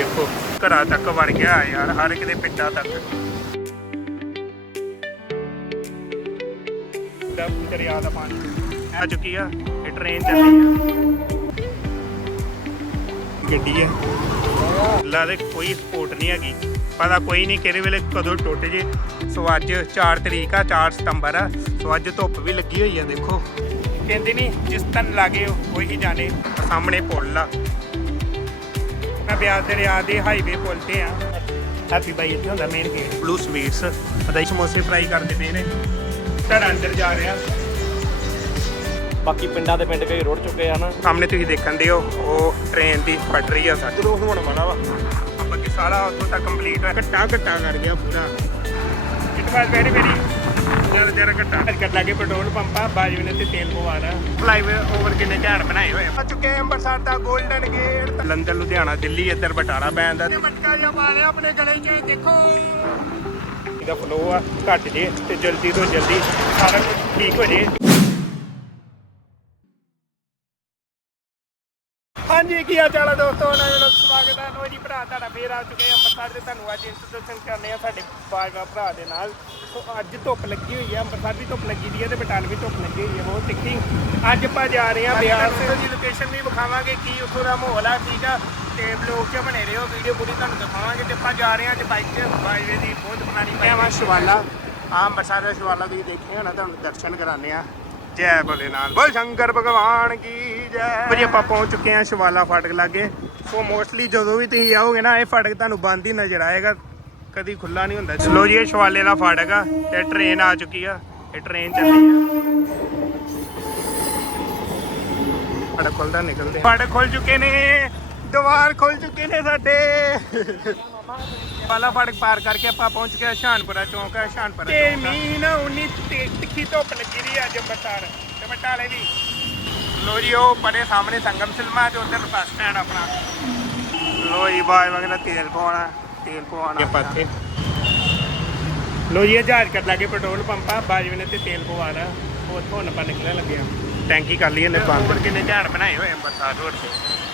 ਵੇਖੋ ਘਰਾਂ ਤੱਕ ਵੜ ਗਿਆ ਯਾਰ, ਹਰ ਇੱਕ ਦੇ ਪਿੰਡਾਂ ਤੱਕ। ਦਰਿਆ ਦਾ ਪਾਣੀ। ਆ ਚੁੱਕੀ ਆ, ਇਹ ਟ੍ਰੇਨ ਚੱਲੀ ਆ। ਗੱਡੀ ਹੈ। ਲਾ ਦੇ ਕੋਈ ਸਪੋਰਟ ਨਹੀਂ ਹੈਗੀ। ਪਤਾ ਕੋਈ ਨਹੀਂ ਕਿਹੜੇ ਵੇਲੇ ਕਦੋਂ ਟੁੱਟ ਜੇ। ਸੋ ਅੱਜ 4 ਤਰੀਕ ਆ 4 ਸਤੰਬਰ ਆ। ਸੋ ਅੱਜ ਧੁੱਪ ਵੀ ਲੱਗੀ ਹੋਈ ਆ, ਦੇਖੋ। ਕਹਿੰਦੇ ਨਹੀਂ ਜਿਸ ਤਨ ਲਾਗੇ ਉਹੀ ਜਾਣੇ, ਸਾਹਮਣੇ ਪੁੱਲ ਆ। ਮੈਂ ਬਿਆਸ ਦਰਿਆ ਦੇ ਹਾਈਵੇ ਪੁੱਲ ਤੇ ਆ। ਹੈਪੀ ਬਾਈ ਇੱਥੇ ਹੁੰਦਾ ਮੇਨ ਗੇਟ ਬਲੂ ਸਵੀਟਸ ਅਦਾਈ ਸਮੋਸੇ ਫਰਾਈ ਕਰਦੇ ਪਏ ਨੇ। ਤੁਹਾਡਾ ਅੰਦਰ ਜਾ ਰਿਹਾ। ਬਾਕੀ ਪਿੰਡਾਂ ਦੇ ਪਿੰਡ ਕਈ ਰੁੜ ਚੁੱਕੇ ਆ ਨਾ। ਸਾਹਮਣੇ ਤੁਸੀਂ ਦੇਖਣ ਦੇ ਹੋ ਉਹ ਟ੍ਰੇਨ ਦੀ ਪਟਰੀ ਆ ਸਾਡੀ। ਚਲੋ ਹੋਣ ਵਾਲਾ ਵਾ। ਬਾਕੀ ਸਾਰਾ ਉੱਥੋਂ ਤੱਕ ਕੰਪਲੀਟ ਹੋਇਆ। ਘੱਟਾ ਘੱਟਾ ਕਰ ਗਿਆ ਪੂਰਾ। ਇਟ ਵਾਸ ਵੈਰੀ ਵੈਰੀ ਜਰਾ ਜਰਾ ਘੱਟਾ। ਕਰ ਲਾਗੇ ਪੈਟਰੋਲ ਪੰਪ ਬਾਜੂ ਨੇ ਤੇ ਤੇਲ ਪਵਾਣਾ ਫਲਾਈਵੇ ਓਵਰ ਕਿੰਨੇ ਝਾੜ ਬਣਾਏ ਹੋਏ? ਆ ਚੁੱਕੇ ਅੰਮ੍ਰਿਤਸਰ ਦਾ golden gate London Ludhiana Delhi ਇੱਧਰ ਬਟਾਲਾ ਪੈਂਦਾ ਤੇ ਮਟਕਾ ਜਿਹਾ ਪਾ ਲਿਆ ਆਪਣੇ ਗਲੇ 'ਚ ਦੇਖੋ। ਇਹਦਾ ਫਲੋ ਆ ਘੱਟ ਜੇ ਤੇ ਜਲਦੀ ਤੋਂ ਜਲਦੀ ਸਾਰਾ ਕੁਝ ਠੀਕ ਹੋ ਜੇ। ਹਾਂਜੀ ਕੀ ਹਾਲ ਚਾਲ ਹੈ ਦੋਸਤੋ? ਨਵੇਂ ਲੋਕ ਸਵਾਗਤ ਹੈ ਨੋ ਜੀ ਭਰਾ ਤੁਹਾਡਾ ਫੇਰ ਆ ਚੁੱਕੇ ਹਾਂ ਅੰਮ੍ਰਿਤਸਰ ਦੇ ਤੁਹਾਨੂੰ ਅੱਜ ਇੰਟਰੋਡਕਸ਼ਨ ਕਰਨੇ ਆ ਸਾਡੇ ਬਾਜਵਾ ਭਰਾ ਦੇ ਨਾਲ। ਸੋ ਅੱਜ ਧੁੱਪ ਲੱਗੀ ਹੋਈ ਹੈ ਅੰਮ੍ਰਿਤਸਰ ਵੀ ਧੁੱਪ ਲੱਗੀ ਦੀ ਹੈ ਤੇ ਬਟਾਲ ਵੀ ਧੁੱਪ ਲੱਗੀ ਹੋਈ ਹੈ ਬਹੁਤ ਤਿੱਖੀ। ਅੱਜ ਆਪਾਂ ਜਾ ਰਹੇ ਹਾਂ ਬਿਆਸ। ਦੀ ਲੋਕੇਸ਼ਨ ਵੀ ਵਿਖਾਵਾਂਗੇ ਕੀ ਉੱਥੋਂ ਦਾ ਮਾਹੌਲ ਆ ਠੀਕ ਆ? ਤੇ ਬਲੌਗ 'ਚ ਬਣੇ ਰਹੋ ਵੀਡੀਓ ਪੂਰੀ ਤੁਹਾਨੂੰ ਦਿਖਾਵਾਂਗੇ। ਤੇ ਆਪਾਂ ਜਾ ਰਹੇ ਹਾਂ ਅੱਜ ਬਾਈਕ 'ਤੇ ਬਾਜਵੇ ਦੀ ਬਹੁਤ ਪੁਰਾਣੀ ਬਾਈਕ ਆ ਸ਼ਿਵਾਲਾ। ਆ ਅੰਮ੍ਰਿਤਸਰ ਦਾ ਸ਼ਿਵਾਲਾ ਤੁਸੀਂ ਦੇਖੇ ਹੋਣਾ ਤੁਹਾਨੂੰ ਦਰਸ਼ਨ ਕਰਾਣੇ ਆ। ਜੈ ਭੋਲੇ ਨਾਲ ਬੋਲ ਸ਼ੰਕਰ ਭਗਵਾਨ ਕੀ ਭਾਜੀ ਆਪਾਂ ਪਹੁੰਚ ਚੁੱਕੇ ਹਾਂ ਸ਼ਿਵਾਲਾ ਫਾਟਕ ਲਾਗੇ। ਸੋ ਮੋਸਟਲੀ ਜਦੋਂ ਵੀ ਤੁਸੀਂ ਆਓਗੇ ਨਾ ਇਹ ਫਾਟਕ ਤੁਹਾਨੂੰ ਬੰਦ ਹੀ ਨਜ਼ਰ ਆਏਗਾ। ਕਦੀ ਖੁੱਲਾ ਨਹੀਂ ਹੁੰਦਾ। ਚਲੋ ਜੀ ਇਹ ਸ਼ਿਵਾਲੇ ਦਾ ਫਾਟਕ ਆ ਤੇ ਟ੍ਰੇਨ ਆ ਚੁੱਕੀ ਆ। ਇਹ ਟ੍ਰੇਨ ਚੱਲੀ ਆ। ਫਾਟਕ ਖੁੱਲਦਾ ਨਿਕਲਦੇ ਫਾਟਕ ਖੁੱਲ ਚੁੱਕੇ ਨੇ। ਦੁਆਰ ਖੁੱਲ ਚੁੱਕੇ ਨੇ ਸਾਡੇ। ਪਾਲਾ ਫਾਟਕ ਪਾਰ ਕਰਕੇ ਆਪਾਂ ਪਹੁੰਚ ਗਏ ਸ਼ਾਨਪੁਰਾ ਚੌਂਕ ਹੈ ਸ਼ਾਨਪੁਰਾ ਤੇ ਮੀਨ ਉਨੀ ਤੇ ਤਿੱਖੀ ਧੁੱਪ ਲੱਗੀ ਰਹੀ ਅੱਜ ਅੰਮ੍ਰਿਤਸਰ ਤੇ ਬਟਾਲੇ ਵੀ ਲੋ ਜੀ ਉਹ ਪਰੇ ਸਾਹਮਣੇ ਸੰਗਮ ਸਿਲਮਾ ਤੇ ਉਧਰ ਬੱਸ ਸਟੈਂਡ ਆਪਣਾ। ਲੋ ਜੀ ਬਾਈ ਤੇਲ ਪਵਾਉਣਾ ਤੇਲ ਪਵਾਉਣਾ। ਆਪਾਂ ਇੱਥੇ। ਲੋ ਜੀ ਇਹ ਜਹਾਜ਼ ਕਰ ਲਾਗੇ ਪੈਟਰੋਲ ਪੰਪ ਬਾਜਵੇ ਨੇ ਤੇ ਤੇਲ ਪਵਾਣਾ ਉੱਥੋਂ ਹੁਣ ਆਪਾਂ ਨਿਕਲਣ ਲੱਗੇ ਆ। ਟੈਂਕੀ ਕਰ ਲਈ ਇਹਨੇ ਬੰਦ। ਕਿੰਨੇ ਝਾੜ ਬਣਾਏ ਹੋਏ ਅੰਮ੍ਰਿਤਸਰ ਰੋਡ ਤੇ?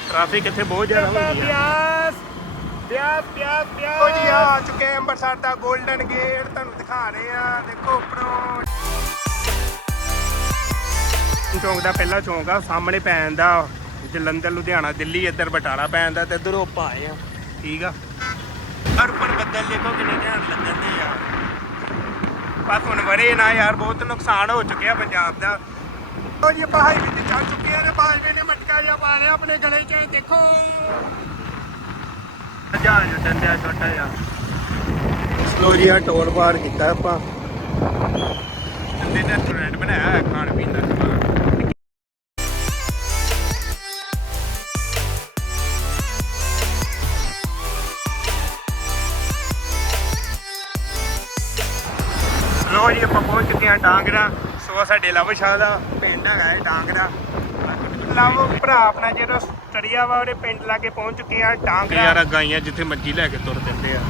ਟ੍ਰੈਫਿਕ ਇੱਥੇ ਬਹੁਤ ਜ਼ਿਆਦਾ ਹੁੰਦੀ ਆ। ਪਿਆਸ ਪਿਆਸ ਪਿਆਸ ਉਹ ਜੀ ਆ ਚੁੱਕੇ ਆ ਅੰਮ੍ਰਿਤਸਰ ਦਾ 골ਡਨ ਗੇਟ ਤੁਹਾਨੂੰ ਦਿਖਾ ਰਹੇ ਆ। ਦੇਖੋ ਉੱਪਰੋਂ ਚੌਂਕ ਦਾ ਪਹਿਲਾ ਚੌਂਕ ਆ, ਸਾਹਮਣੇ ਪੈ ਜਾਂਦਾ ਜਲੰਧਰ, ਲੁਧਿਆਣਾ, ਦਿੱਲੀ, ਇੱਧਰ ਬਟਾਲਾ ਪੈ ਜਾਂਦਾ ਤੇ ਇੱਧਰੋਂ ਆਪਾਂ ਆਏ ਆ, ਠੀਕ ਆ? ਔਰ ਬੱਦਲ ਦੇਖੋ ਕਿੰਨੇ ਝਾੜ ਲੱਗਣ ਦੇ ਬਸ ਹੁਣ ਵਰੇ ਨਾ ਯਾਰ, ਬਹੁਤ ਨੁਕਸਾਨ ਹੋ ਚੁੱਕਿਆ ਪੰਜਾਬ ਦਾ। ਉਹ ਜੀ, ਆਪਾਂ ਹਾਈਵੇ ਚੱਲ ਚੁੱਕੇ ਆ ਨੇ ਬਾਜੇ ਨੇ ਮਟਕਾ ਜਿਹਾ ਪਾ ਲਿਆ ਆਪਣੇ ਗਲੇ 'ਚ, ਦੇਖੋ। ਜਹਾਜ਼ ਉੱਡਿਆ ਛੋਟਾ ਜਿਹਾ। ਸਲੋ ਜੀ ਆ ਟੋਲ ਪਾਰ ਕੀਤਾ ਆਪਾਂ। ਅੰਦੇ ਰੈਸਟੋਰੈਂਟ ਬਣਾਇਆ ਖਾਣ ਪੀਣ ਦਾ ਸਮਾਨ। ਸੋ ਸਾਡੇ ਲਵ ਸ਼ਾਹ ਦਾ ਪਿੰਡ ਹੈਗਾ ਹੈ ਡਾਂਗਰਾ ਲਵ ਭਰਾ ਆਪਣਾ ਜਿਹੜਾ ਸਟੜੀਆ ਵਾ ਉਹਦੇ ਪਿੰਡ ਲਾਗੇ ਪਹੁੰਚ ਚੁੱਕੇ ਆ ਡਾਂਗਰਾ ਯਾਰ ਗਾਈਆਂ ਜਿੱਥੇ ਮੱਜੀ ਲੈ ਕੇ ਤੁਰ ਦਿੰਦੇ ਆ।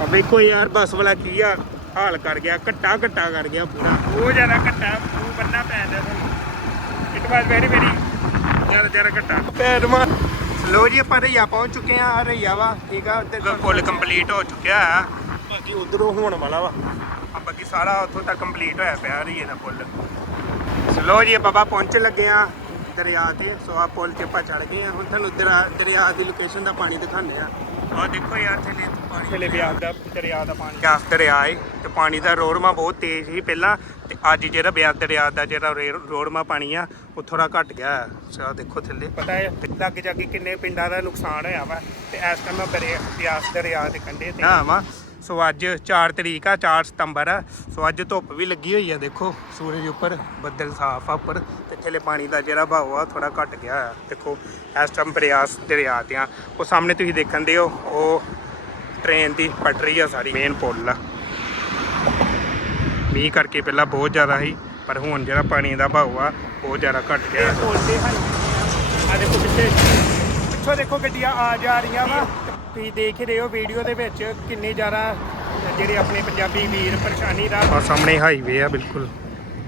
ਆ ਵੇਖੋ ਯਾਰ ਬੱਸ ਵਾਲਾ ਕੀ ਆ ਹਾਲ ਕਰ ਗਿਆ ਘੱਟਾ ਘੱਟਾ ਕਰ ਗਿਆ ਪੂਰਾ। ਉਹ ਜ਼ਿਆਦਾ ਘੱਟਾ ਮੂੰਹ ਬੰਨਾ ਪੈਂਦਾ ਤੁਹਾਨੂੰ ਇਟ ਵਾਸ ਵੈਰੀ ਵੈਰੀ ਜ਼ਿਆਦਾ ਜ਼ਿਆਦਾ ਘੱਟਾ। ਪੈਰ ਮਾਰ ਲੋ ਜੀ ਆਪਾਂ ਰਈਆ ਪਹੁੰਚ ਚੁੱਕੇ ਆ ਰਈਆ ਵਾ ਠੀਕ ਆ ਤੇ ਪੁੱਲ ਕੰਪਲੀਟ ਹੋ ਚੁੱਕਿਆ। ਆ ਬਾਕੀ ਉਧਰੋਂ ਹੋਣ ਵਾਲਾ ਵਾ। ਆ ਬਾਕੀ ਸਾਰਾ ਉੱਥੋਂ ਤੱਕ ਕੰਪਲੀਟ ਹੋਇਆ ਪਿਆ ਰਈਏ ਦਾ ਪੁੱਲ। ਲੋ ਜੀ ਬਾਬਾ ਪਹੁੰਚਣ ਲੱਗੇ ਆ ਦਰਿਆ ਤੇ। ਸੋ ਆ ਪੁੱਲ 'ਚ ਆਪਾਂ ਚੜ ਗਏ ਆ ਹੁਣ ਤੁਹਾਨੂੰ ਦਰਿਆ ਦਰਿਆ ਦੀ ਲੋਕੇਸ਼ਨ ਦਾ ਪਾਣੀ ਦਿਖਾਉਂਦੇ ਆ ਆ ਦੇਖੋ ਯਾਰ ਥੱਲੇ ਪਾਣੀ ਥੱਲੇ ਬਿਆਸ ਦਾ ਦਰਿਆ ਦਾ ਪਾਣੀ। ਬਿਆਸ ਦਰਿਆ ਏ ਤੇ ਪਾਣੀ ਦਾ ਰੋੜਮਾ ਬਹੁਤ ਤੇਜ਼ ਸੀ ਪਹਿਲਾਂ ਤੇ ਅੱਜ ਜਿਹੜਾ ਬਿਆਸ ਦਰਿਆ ਦਾ ਜਿਹੜਾ ਰੋੜਮਾ ਪਾਣੀ ਆ ਉਹ ਥੋੜਾ ਘਟ ਗਿਆ। ਸੋ ਦੇਖੋ ਥੱਲੇ। ਪਤਾ ਹੈ ਤੇ ਲੱਗ ਜਾ ਕੇ ਕਿੰਨੇ ਪਿੰਡਾਂ ਦਾ ਨੁਕਸਾਨ ਹੋਇਆ ਵਾ ਤੇ ਇਸ ਟਾਈਮ ਮੈਂ ਬਰੇ ਬਿਆਸ ਦਰਿਆ ਦੇ ਕੰਢੇ ਤੇ। ਹਾਂ ਵਾ ਸੋ ਅੱਜ 4 ਤਰੀਕ ਆ 4 ਸਤੰਬਰ ਆ। ਸੋ ਅੱਜ ਧੁੱਪ ਵੀ ਲੱਗੀ ਹੋਈ ਆ, ਦੇਖੋ, ਸੂਰਜ ਉੱਪਰ, ਬੱਦਲ ਸਾਫ਼ ਆ ਉੱਪਰ, ਤੇ ਥੱਲੇ ਪਾਣੀ ਦਾ ਜਿਹੜਾ ਭਾਵ ਆ ਥੋੜਾ ਘਟ ਗਿਆ ਆ। ਦੇਖੋ, ਇਸ ਟਾਈਮ ਬਿਆਸ ਦਰਿਆ ਤੇ ਆ। ਉਹ ਸਾਹਮਣੇ ਤੁਸੀਂ ਦੇਖਣ ਦੇ ਹੋ ਉਹ ਟ੍ਰੇਨ ਦੀ ਪਟਰੀ ਆ ਸਾਰੀ ਮੇਨ ਪੁਲ ਆ। ਮੀਂਹ ਕਰਕੇ ਪਹਿਲਾਂ ਬਹੁਤ ਜ਼ਿਆਦਾ ਸੀ, ਪਰ ਹੁਣ ਜਿਹੜਾ ਪਾਣੀ ਦਾ ਭਾਵ ਆ, ਬਹੁਤ ਜ਼ਿਆਦਾ ਘਟ ਗਿਆ। ਆ ਦੇਖੋ ਪਿੱਛੇ ਪਿੱਛੋਂ ਦੇਖੋ ਗੱਡੀਆਂ ਆ ਜਾ ਰਹੀਆਂ ਵਾ ਤੁਸੀਂ ਦੇਖ ਹੀ ਰਹੇ ਹੋ ਵੀਡੀਓ ਦੇ ਵਿੱਚ ਕਿੰਨੇ ਜ਼ਿਆਦਾ ਜਿਹੜੇ ਆਪਣੇ ਪੰਜਾਬੀ ਵੀਰ ਪਰੇਸ਼ਾਨੀ ਦਾ ਆ ਸਾਹਮਣੇ ਹਾਈਵੇ ਆ ਬਿਲਕੁਲ।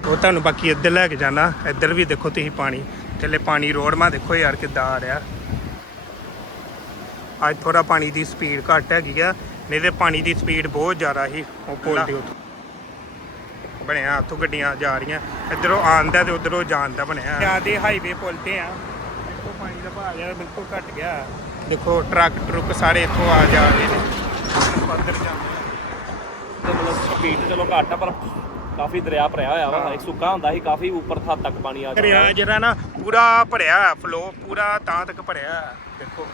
ਉਹ ਤੁਹਾਨੂੰ ਬਾਕੀ ਇੱਧਰ ਲੈ ਕੇ ਜਾਣਾ। ਇੱਧਰ ਵੀ ਦੇਖੋ ਤੁਸੀਂ ਪਾਣੀ। ਥੱਲੇ ਪਾਣੀ ਰੋਡ ਮਾ ਦੇਖੋ ਯਾਰ ਕਿੱਦਾਂ ਆ ਰਿਹਾ। ਅੱਜ ਥੋੜਾ ਪਾਣੀ ਦੀ ਸਪੀਡ ਘੱਟ ਹੈਗੀ ਆ। ਨਹੀਂ ਤੇ ਪਾਣੀ ਦੀ ਸਪੀਡ ਬਹੁਤ ਜ਼ਿਆਦਾ ਸੀ। ਉਹ ਪੁੱਲ ਦੇ ਉੱਤੇ। ਬਣਿਆ ਉੱਥੋਂ ਗੱਡੀਆਂ ਜਾ ਰਹੀਆਂ। ਇੱਧਰੋਂ ਆਉਂਦਾ ਤੇ ਉਧਰੋਂ ਜਾਂਦਾ ਬਣਿਆ। ਜਿਆਦੇ ਹਾਈਵੇ ਪੁੱਲ ਤੇ ਆ। ਪਾਣੀ ਦਾ ਭਾਅ ਯਾਰ ਬਿਲਕੁਲ ਘਟ ਗਿਆ। ਦੇਖੋ ਟਰੱਕ ਟਰੁੱਕ ਸਾਰੇ ਇੱਥੋਂ ਆ ਜਾ ਰਹੇ ਨੇ। ਅੰਦਰ ਜਾਂਦੇ ਤੇ ਮਤਲਬ ਸਪੀਡ ਚਲੋ ਘੱਟ ਆ ਪਰ ਕਾਫੀ ਦਰਿਆ ਭਰਿਆ ਹੋਇਆ ਵਾ। ਇੱਕ ਸੁੱਕਾ ਹੁੰਦਾ ਸੀ ਕਾਫੀ ਉੱਪਰ ਹੱਦ ਤੱਕ ਪਾਣੀ ਆ ਦਰਿਆ ਜਾਂਦਾ ਜਿਹੜਾ ਨਾ ਪੂਰਾ ਭਰਿਆ ਫਲੋ ਪੂਰਾ ਤਾਂ ਤੱਕ ਭਰਿਆ। ਦੇਖੋ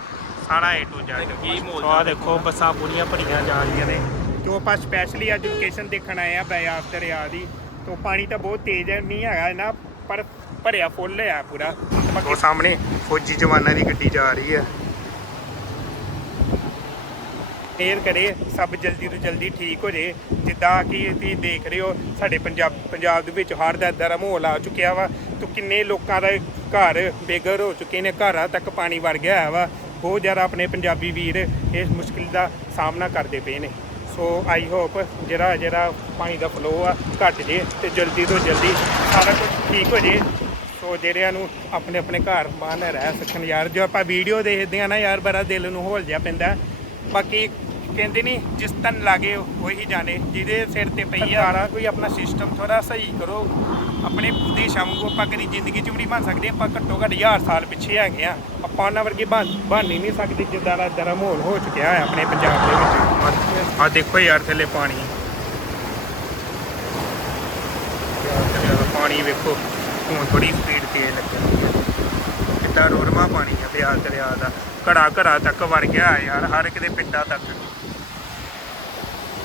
ਸਾਰਾ ਏ ਟੂ ਜ਼ੈਡ ਕੀ ਮਾਹੌਲ ਆ। ਦੇਖੋ ਬੱਸਾਂ ਪੂਰੀਆਂ ਭਰੀਆਂ ਜਾ ਰਹੀਆਂ ਨੇ। ਜੋ ਆਪਾਂ ਸਪੈਸ਼ਲੀ ਅੱਜ ਲੋਕੇਸ਼ਨ ਦੇਖਣ ਆਏ ਆ ਬਿਆਸ ਦਰਿਆ ਦੀ। ਤੋਂ ਪਾਣੀ ਤਾਂ ਬਹੁਤ ਤੇਜ਼ ਹੈ ਨਹੀਂ ਹੈਗਾ ਨਾ ਪਰ ਭਰਿਆ ਫੁੱਲ ਹੈ ਪੂਰਾ। ਉਹ ਸਾਹਮਣੇ ਫੌਜੀ ਜਵਾਨਾਂ ਦੀ ਗੱਡੀ ਜਾ ਰਹੀ ਹੈ ਮੇਰ ਕਰੇ, ਸਭ ਜਲਦੀ ਤੋਂ ਜਲਦੀ ਠੀਕ ਹੋ ਜੇ। ਜਿੱਦਾਂ ਕਿ ਤੁਸੀਂ ਦੇਖ ਰਹੇ ਹੋ, ਸਾਡੇ ਪੰਜਾਬ ਪੰਜਾਬ ਦੇ ਵਿੱਚ ਹੜ੍ਹ ਦਾ ਏਦਾਂ ਦਾ ਮਾਹੌਲ ਆ ਚੁੱਕਿਆ ਵਾ। ਤੋਂ ਕਿੰਨੇ ਲੋਕਾਂ ਦਾ ਘਰ ਬੇਘਰ ਹੋ ਚੁੱਕੇ ਨੇ, ਘਰਾਂ ਤੱਕ ਪਾਣੀ ਵੜ ਗਿਆ ਹੈ ਵਾ। ਬਹੁਤ ਜ਼ਿਆਦਾ ਆਪਣੇ ਪੰਜਾਬੀ ਵੀਰ ਇਸ ਮੁਸ਼ਕਿਲ ਦਾ ਸਾਹਮਣਾ ਕਰਦੇ ਪਏ ਨੇ। ਸੋ ਆਈ ਹੋਪ ਜਿਹੜਾ ਜਿਹੜਾ ਪਾਣੀ ਦਾ ਫਲੋ ਆ ਘਟ ਜੇ ਤੇ ਜਲਦੀ ਤੋਂ ਜਲਦੀ ਸਾਰਾ ਕੁਝ ਠੀਕ ਹੋ ਜੇ। ਸੋ ਜਿਹੜਿਆਂ ਨੂੰ ਆਪਣੇ ਆਪਣੇ ਘਰ ਮਾਨ ਰਹਿ ਸਕਣ ਯਾਰ, ਜੋ ਆਪਾਂ ਵੀਡੀਓ ਦੇਖਦੇ ਆ ਨਾ ਯਾਰ, ਬੜਾ ਦਿਲ ਨੂੰ ਹੋਲ ਜਿਹਾ ਪੈਂਦਾ। ਬਾਕੀ ਕਹਿੰਦੇ ਨਹੀਂ ਜਿਸ ਤਨ ਲਾਗੇ ਉਹੀ ਜਾਣੇ, ਜਿਹਦੇ ਸਿਰ ਤੇ ਪਈ ਆ ਸਾਰਾ ਕੋਈ ਆਪਣਾ ਸਿਸਟਮ ਥੋੜਾ ਸਹੀ ਕਰੋ। ਆਪਣੇ ਦੇਸ਼ਾਂ ਵਾਂਗੂ ਆਪਾਂ ਕਦੀ ਜ਼ਿੰਦਗੀ ਚ ਵੀ ਨਹੀਂ ਬਣ ਸਕਦੇ, ਆਪਾਂ ਘੱਟੋ ਘੱਟ ਹਜ਼ਾਰ ਸਾਲ ਪਿੱਛੇ ਹੈਗੇ ਆ ਆਪਾਂ ਉਹਨਾਂ ਵਰਗੇ ਬਣ ਬਣ ਹੀ ਨਹੀਂ ਸਕਦੇ, ਜਿੱਦਾਂ ਦਾ ਦਰ ਮਾਹੌਲ ਹੋ ਚੁੱਕਿਆ ਹੈ ਆਪਣੇ ਪੰਜਾਬ ਦੇ ਵਿੱਚ। ਆ ਦੇਖੋ ਯਾਰ ਥੱਲੇ ਪਾਣੀ। ਪਾਣੀ ਵੇਖੋ। ਹੁਣ ਥੋੜੀ ਸਪੀਡ ਤੇਜ਼ ਲੱਗਦੀ ਹੈ ਕਿੱਦਾਂ ਰੋਰਮਾ ਪਾਣੀ ਆ ਬਿਆਸ ਦਰਿਆ ਦਾ। ਘੜਾ ਘੜਾ ਤੱਕ ਵੜ ਗਿਆ ਯਾਰ ਹਰ ਇੱਕ ਦੇ ਪਿੰਡਾਂ ਤੱਕ।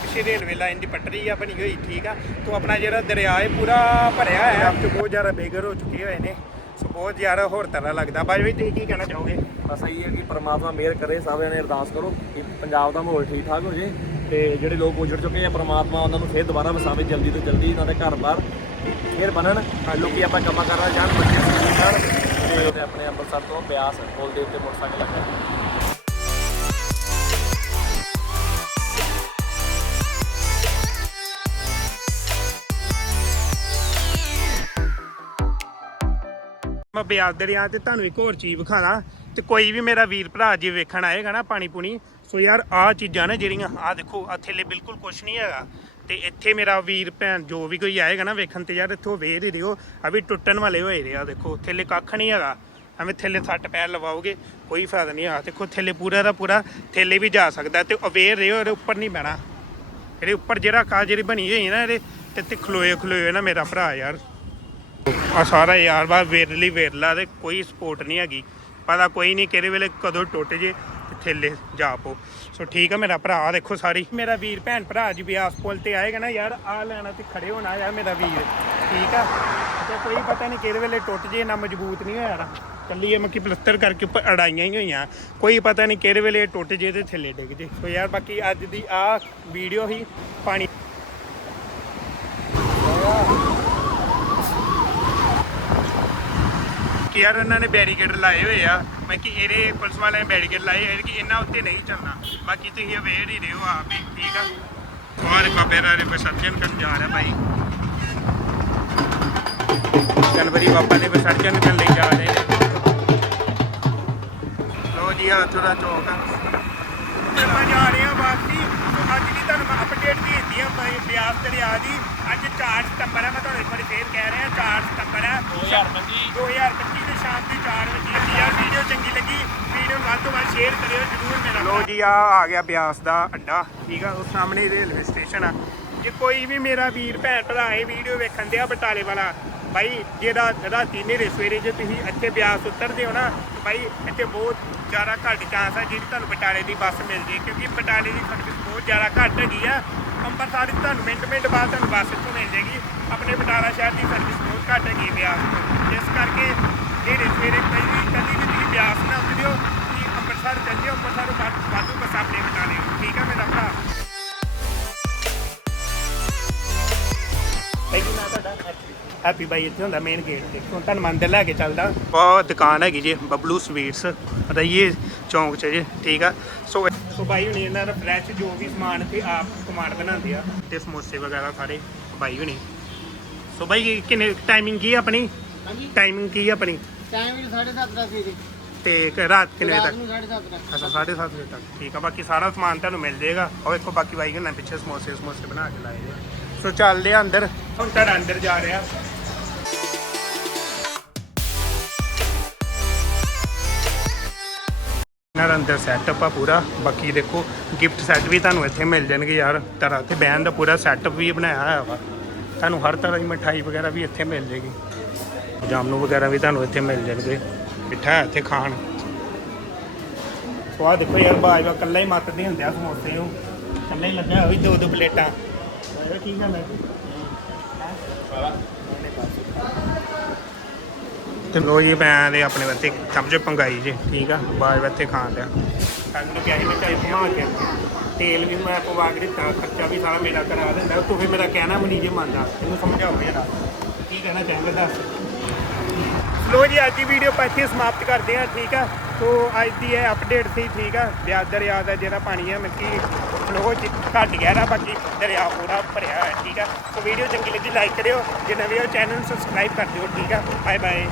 ਪਿੱਛੇ ਰੇਲਵੇ ਲਾਈਨ ਦੀ ਪਟੜੀ ਆ ਬਣੀ ਹੋਈ ਠੀਕ ਆ। ਤੋਂ ਆਪਣਾ ਜਿਹੜਾ ਦਰਿਆ ਹੈ ਪੂਰਾ ਭਰਿਆ ਹੈ ਆਪ ਚ ਬਹੁਤ ਜ਼ਿਆਦਾ ਬੇਗਰ ਹੋ ਚੁੱਕੇ ਹੋਏ ਨੇ। ਸੋ ਬਹੁਤ ਜ਼ਿਆਦਾ ਹੋਰ ਤਰ੍ਹਾਂ ਲੱਗਦਾ। ਬਾਈ ਵੀ ਤੁਸੀਂ ਕੀ ਕਹਿਣਾ ਚਾਹੋਗੇ? ਬਸ ਇਹੀ ਹੈ ਕਿ ਪ੍ਰਮਾਤਮਾ ਮਿਹਰ ਕਰੇ ਸਭ ਜਣੇ ਅਰਦਾਸ ਕਰੋ ਕਿ ਪੰਜਾਬ ਦਾ ਮਾਹੌਲ ਠੀਕ ਠਾਕ ਹੋ ਜੇ। ਤੇ ਜਿਹੜੇ ਲੋਕ ਉਜੜ ਚੁੱਕੇ ਆ ਪ੍ਰਮਾਤਮਾ ਉਹਨਾਂ ਨੂੰ ਫੇਰ ਦੁਬਾਰਾ ਵਸਾਵੇ ਜਲਦੀ ਤੋਂ ਜਲਦੀ ਇਹਨਾਂ ਦੇ ਘਰ-ਬਾਰ ਫੇਰ ਬਣਨ ਲੋਕੀ ਆਪਾਂ ਕੰਮਾਂ ਕਰਨਾ ਜਾਣ ਬੱਚੇ ਸਕੂਲ ਜਾਣ, ਤੇ ਆਪਣੇ ਅੰਮ੍ਰਿਤਸਰ ਤੋਂ ਬਿਆਸ ਪੁਲ ਦੇ ਉੱਤੇ ਮੋਟਰਸਾਈਕਲ ਲੱਗਾ। ਮੈਂ ਬਿਆਸ ਦਰਿਆ ਤੇ ਤੁਹਾਨੂੰ ਇੱਕ ਹੋਰ ਚੀਜ਼ ਵਿਖਾਣਾ, ਤੇ ਕੋਈ ਵੀ ਮੇਰਾ ਵੀਰ ਭਰਾ ਜੇ ਵੇਖਣ ਆਏਗਾ ਨਾ ਪਾਣੀ ਪੂਣੀ, ਸੋ ਯਾਰ ਆਹ ਚੀਜ਼ਾਂ ਨੇ ਜਿਹੜੀਆਂ, ਆਹ ਦੇਖੋ ਆ ਥੱਲੇ ਬਿਲਕੁਲ ਕੁਝ ਨਹੀਂ ਹੈਗਾ। ਤੇ ਇੱਥੇ ਮੇਰਾ ਵੀਰ ਭੈਣ ਜੋ ਵੀ ਕੋਈ ਆਏਗਾ ਨਾ ਵੇਖਣ ਤੇ ਯਾਰ ਇੱਥੋਂ ਵੇਰ ਹੀ ਰਿਓ ਆ ਵੀ ਟੁੱਟਣ ਵਾਲੇ ਹੋਏ ਨੇ, ਆ ਦੇਖੋ, ਥੱਲੇ ਕੱਖ ਨਹੀਂ ਹੈਗਾ। ਐਵੇਂ ਥੱਲੇ ਸੱਟ ਪੈਰ ਲਵਾਓਗੇ, ਕੋਈ ਫਾਇਦਾ ਨਹੀਂ, ਆ ਦੇਖੋ ਥੱਲੇ ਪੂਰਾ ਦਾ ਪੂਰਾ ਥੱਲੇ ਵੀ ਜਾ ਸਕਦਾ ਤੇ ਅਵੇਅਰ ਰਿਓ ਇਹਦੇ ਉੱਪਰ ਨਹੀਂ ਬਹਿਣਾ। ਇਹਦੇ ਉੱਪਰ ਜਿਹੜਾ ਕਾ ਜਿਹੜੀ ਬਣੀ ਹੋਈ ਨਾ ਇਹਦੇ, ਤੇ ਤੇ ਖਲੋਏ ਖਲੋਏ ਨਾ ਮੇਰਾ ਭਰਾ ਯਾਰ। ਆ ਸਾਰਾ ਯਾਰ ਬਾ ਵੇਰਲੀ ਵੇਰਲਾ ਤੇ ਕੋਈ ਸਪੋਰਟ ਨਹੀਂ ਹੈਗੀ। ਪਤਾ ਕੋਈ ਨਹੀਂ ਕਿਹੜੇ ਵੇਲੇ ਕਦੋਂ ਟੁੱਟ ਜੇ, ਤੇ ਥੱਲੇ ਜਾ ਪੋ ਸੋ ਠੀਕ ਆ ਮੇਰਾ ਭਰਾ ਦੇਖੋ ਸਾਰੀ। ਮੇਰਾ ਵੀਰ ਭੈਣ ਭਰਾ ਜੀ ਬਿਆਸ ਪੁਲ ਤੇ ਆਏਗਾ ਨਾ ਯਾਰ ਆ ਲੈਣਾ ਤੇ ਖੜੇ ਹੋਣਾ ਯਾਰ ਮੇਰਾ ਵੀਰ। ਠੀਕ ਆ? ਤੇ ਕੋਈ ਪਤਾ ਨਹੀਂ ਕਿਹਦੇ ਵੇਲੇ ਟੁੱਟ ਜੇ ਨਾ ਮਜ਼ਬੂਤ ਨਹੀਂ ਹੋਇਆ ਯਾਰ। ਕੱਲੀ ਇਹ ਮੱਕੀ ਪਲਸਤਰ ਕਰਕੇ ਉੱਪਰ ਅੜਾਈਆਂ ਹੀ ਹੋਈਆਂ। ਕੋਈ ਪਤਾ ਨਹੀਂ ਕਿਹੜੇ ਵੇਲੇ ਟੁੱਟ ਜੇ ਤੇ ਥੱਲੇ ਡਿੱਗ ਜੇ। ਸੋ ਯਾਰ ਬਾਕੀ ਅੱਜ ਦੀ ਆ ਵੀਡੀਓ ਹੀ ਪਾਣੀ ਕਿ ਯਾਰ ਉਹਨਾਂ ਨੇ ਬੈਰੀਕੇਡ ਲਾਏ ਹੋਏ ਆ। ਮੈਂ ਕਿ ਇਹਦੇ ਪੁਲਿਸ ਵਾਲਿਆਂ ਨੇ ਬੈਰੀਕੇਡ ਲਾਏ ਹੋਏ ਕਿ ਇਹਨਾਂ ਉੱਤੇ ਨਹੀਂ ਚੱਲਣਾ। ਬਾਕੀ ਤੁਸੀਂ ਅਵੇਅਰ ਹੀ ਰਹੋ ਆਪ ਵੀ ਠੀਕ ਆ? ਹੋਰ ਕਾਬੇਰਾ ਦੇ ਵਿਸਰਜਨ ਕਰਨ ਜਾ ਰਿਹਾ ਭਾਈ। ਗਣਪਤੀ ਬਾਬਾ ਦੇ ਵਿਸਰਜਨ ਕਰਨ ਲਈ ਜਾ ਰਹੇ ਨੇ। ਲੋ ਜੀ ਆ ਥੋੜਾ ਚੌਕ ਆ। ਆਪਾਂ ਜਾ ਰਹੇ ਹਾਂ ਅੱਜ ਦੀ ਤੁਹਾਨੂੰ ਮੈਂ ਅਪਡੇਟ ਦੇ ਦਿੱਤੀ ਆ ਭਾਈ ਬਿਆਸ ਦਰਿਆ ਦੀ ਅੱਜ 4 ਸਤੰਬਰ ਹੈ ਮੈਂ ਤੁਹਾਨੂੰ ਇੱਕ ਵਾਰੀ ਫੇਰ ਕਹਿ ਰਿਹਾ 4 ਸਤੰਬਰ ਹੈ 2025 2025 ਦੇ ਸ਼ਾਮ ਦੀ 4 ਵਜੇ ਦੀ ਯਾਰ ਵੀਡੀਓ ਚੰਗੀ ਲੱਗੀ ਵੀਡੀਓ ਵੱਧ ਤੋਂ ਵੱਧ ਸ਼ੇਅਰ ਕਰਿਓ ਜਰੂਰ ਮੇਰਾ ਲੋ ਜੀ ਆ ਆ ਗਿਆ ਬਿਆਸ ਦਾ ਅੱਡਾ ਠੀਕ ਆ ਉਸ ਸਾਹਮਣੇ ਰੇਲਵੇ ਸਟੇਸ਼ਨ ਆ। ਜੇ ਕੋਈ ਵੀ ਮੇਰਾ ਵੀਰ ਭੈਣ ਭਰਾ ਇਹ ਵੀਡੀਓ ਵੇਖਣ ਦਿਆ ਬਟਾਲੇ ਵਾਲਾ ਬਾਈ ਜਿਹੜਾ ਰਾਤੀ ਨੇਰੇ ਸਵੇਰੇ ਜੇ ਤੁਸੀਂ ਇੱਥੇ ਬਿਆਸ ਉਤਰਦੇ ਹੋ ਨਾ ਬਾਈ ਇੱਥੇ ਬਹੁਤ ਜ਼ਿਆਦਾ ਘੱਟ ਚਾਂਸ ਹੈ ਜਿਹੜੀ ਤੁਹਾਨੂੰ ਬਟਾਲੇ ਦੀ ਬੱਸ ਮਿਲ ਜੇ ਕਿਉਂਕਿ ਬਟਾਲੇ ਦੀ ਸਰਵਿਸ ਬਹੁਤ ਜ਼ਿਆਦਾ ਘੱਟ ਹੈਗੀ ਆ। ਅੰਮ੍ਰਿਤਸਰ ਦੀ ਤੁਹਾਨੂੰ ਮਿੰਟ ਮਿੰਟ ਬਾਅਦ ਤੁਹਾਨੂੰ ਬੱਸ ਇੱਥੋਂ ਮਿਲ ਜੇਗੀ। ਆਪਣੇ ਬਟਾਲਾ ਸ਼ਹਿਰ ਦੀ ਸਰਵਿਸ ਬਹੁਤ ਘੱਟ ਹੈਗੀ ਬਿਆਸ ਤੋਂ। ਇਸ ਕਰਕੇ ਨੇਰੇ ਸਵੇਰੇ ਪਹਿਲੀ ਕਦੀ ਵੀ ਤੁਸੀਂ ਬਿਆਸ ਨਾ ਉਤਰਿਓ ਤੁਸੀਂ ਅੰਮ੍ਰਿਤਸਰ ਚੱਲ ਜਿਓ ਅੰਮ੍ਰਿਤਸਰ ਵਾਧੂ ਬੱਸ ਆਪਣੇ ਬਟਾਲੇ ਠੀਕ ਆ ਮੇਰਾ ਭਰਾ? ਪਹਿਲੀ ਨਾ ਤੁਹਾਡਾ ਹੈਪੀ ਬਾਈ ਇੱਥੇ ਹੁੰਦਾ ਮੇਨ ਗੇਟ ਤੇ। ਹੁਣ ਤੁਹਾਨੂੰ ਮੰਦਿਰ ਲੈ ਕੇ ਚੱਲਦਾ। ਉਹ ਦੁਕਾਨ ਹੈਗੀ ਜੀ ਬਬਲੂ ਸਵੀਟਸ। ਰਹੀਏ ਚੌਂਕ 'ਚ ਜੀ ਠੀਕ ਆ। ਸੋ ਸੋ ਬਾਈ ਹੁਣੀ ਇਹਨਾਂ ਦਾ ਫਰੈਸ਼ ਜੋ ਵੀ ਸਮਾਨ ਤੇ ਆਪ ਕਮਾਂਡ ਬਣਾਉਂਦੇ ਆ। ਤੇ ਸਮੋਸੇ ਵਗੈਰਾ ਸਾਰੇ ਬਾਈ ਹੁਣੀ। ਸੋ ਬਾਈ ਕਿੰਨੇ ਟਾਈਮਿੰਗ ਕੀ ਆ ਆਪਣੀ? ਹਾਂਜੀ। ਟਾਈਮਿੰਗ ਕੀ ਆ ਆਪਣੀ? ਟਾਈਮ ਵੀ 7:30 ਦਾ ਸੀ ਤੇ ਕ- ਰਾਤ ਕਿੰਨੇ ਵਜੇ ਤੱਕ? ਨੂੰ 7:30 ਤੱਕ ਅੱਛਾ 7:30 ਵਜੇ ਤੱਕ। ਠੀਕ ਆ ਬਾਕੀ ਸਾਰਾ ਸਮਾਨ ਤੁਹਾਨੂੰ ਮਿਲ ਜਾਏਗਾ। ਉਹ ਇੱਕੋ ਬਾਕੀ ਬਾਈ ਕਹਿੰਦਾ ਪਿੱਛੇ ਸਮੋਸੇ ਸਮੋਸੇ ਬਣਾ ਕੇ ਲਾਏ ਆ। ਸੋ ਚੱਲਦੇ ਆ ਅੰਦਰ। ਹੁਣ ਤੁਹਾਡਾ ਅੰਦਰ ਜਾ ਰਿਹਾ ਇਹਨਾਂ ਦਾ ਅੰਦਰ ਸੈਟਅਪ ਆ ਪੂਰਾ। ਬਾਕੀ ਦੇਖੋ ਗਿਫਟ ਸੈੱਟ ਵੀ ਤੁਹਾਨੂੰ ਇੱਥੇ ਮਿਲ ਜਾਣਗੇ ਯਾਰ। ਤਰ੍ਹਾਂ ਤੇ ਬੈਨ ਦਾ ਪੂਰਾ ਸੈਟਅਪ ਵੀ ਬਣਾਇਆ ਹੋਇਆ ਵਾ। ਤੁਹਾਨੂੰ ਹਰ ਤਰ੍ਹਾਂ ਦੀ ਮਠਾਈ ਵਗੈਰਾ ਵੀ ਇੱਥੇ ਮਿਲ ਜੇਗੀ ਜਾਮਨੂ ਵਗੈਰਾ ਵੀ ਤੁਹਾਨੂੰ ਇੱਥੇ ਮਿਲ ਜਾਣਗੇ। ਮਿੱਠਾ ਇੱਥੇ ਖਾਣ। ਸੋ ਆਹ ਦੇਖੋ ਯਾਰ ਬਾਜਵਾ ਕੱਲਾ ਹੀ ਮੱਤਦੇ ਹੁੰਦੇ ਆ ਸਮੋਸੇ ਨੂੰ। ਕੱਲਾ ਹੀ ਲੱਗਾ ਹੋਈ ਦੋ ਦੋ ਪਲੇਟਾਂ ਠੀਕ ਆ ਮੈਂ ਤੇ ਲੋ ਜੀ, ਮੈਂ ਦੇ ਆਪਣੇ ਵਾਸਤੇ ਚਮਚ ਪੰਗਾਈ ਜੇ, ਠੀਕ ਆ? ਬਾਜ ਵੱਤੇ ਖਾਣ ਲਿਆ ਸਾਨੂੰ ਕਿਹਾ ਸੀ ਮੈਂ ਚਾਹੀ ਘੁਮਾ ਕੇ। ਤੇਲ ਵੀ ਮੈਂ ਪਵਾ ਕੇ ਦਿੱਤਾ, ਖਰਚਾ ਵੀ ਸਾਰਾ ਮੇਰਾ ਕਰਾ ਦਿੰਦਾ, ਤੂੰ ਫਿਰ ਮੇਰਾ ਕਹਿਣਾ ਵੀ ਨਹੀਂ ਜੇ ਮੰਨਦਾ ਇਹਨੂੰ ਸਮਝਾਓ ਜਰਾ ਕੀ ਕਹਿਣਾ ਚਾਹੁੰਦਾ ਦੱਸ। ਲੋ ਜੀ, ਅੱਜ ਦੀ ਵੀਡੀਓ ਆਪਾਂ ਇੱਥੇ ਸਮਾਪਤ ਕਰਦੇ ਹਾਂ, ਠੀਕ ਆ? ਸੋ ਅੱਜ ਦੀ ਇਹ ਅਪਡੇਟ ਸੀ, ਠੀਕ ਆ? ਵਿਆਹ ਦਰਿਆ ਦਾ ਜਿਹੜਾ ਪਾਣੀ ਹੈ ਮਤਲਬ ਫਲੋ ਚ ਘਟ ਗਿਆ ਨਾ, ਬਾਕੀ ਦਰਿਆ ਪੂਰਾ ਭਰਿਆ ਹੈ ਠੀਕ ਆ? ਸੋ ਵੀਡੀਓ ਚੰਗੀ ਲੱਗੀ ਲਾਈਕ ਕਰਿਓ। ਜੇ ਨਵੇਂ ਹੋ ਚੈਨਲ ਨੂੰ ਸਬਸਕ੍ਰਾਈਬ ਕਰ ਦਿਓ, ਠੀਕ ਆ? Bye bye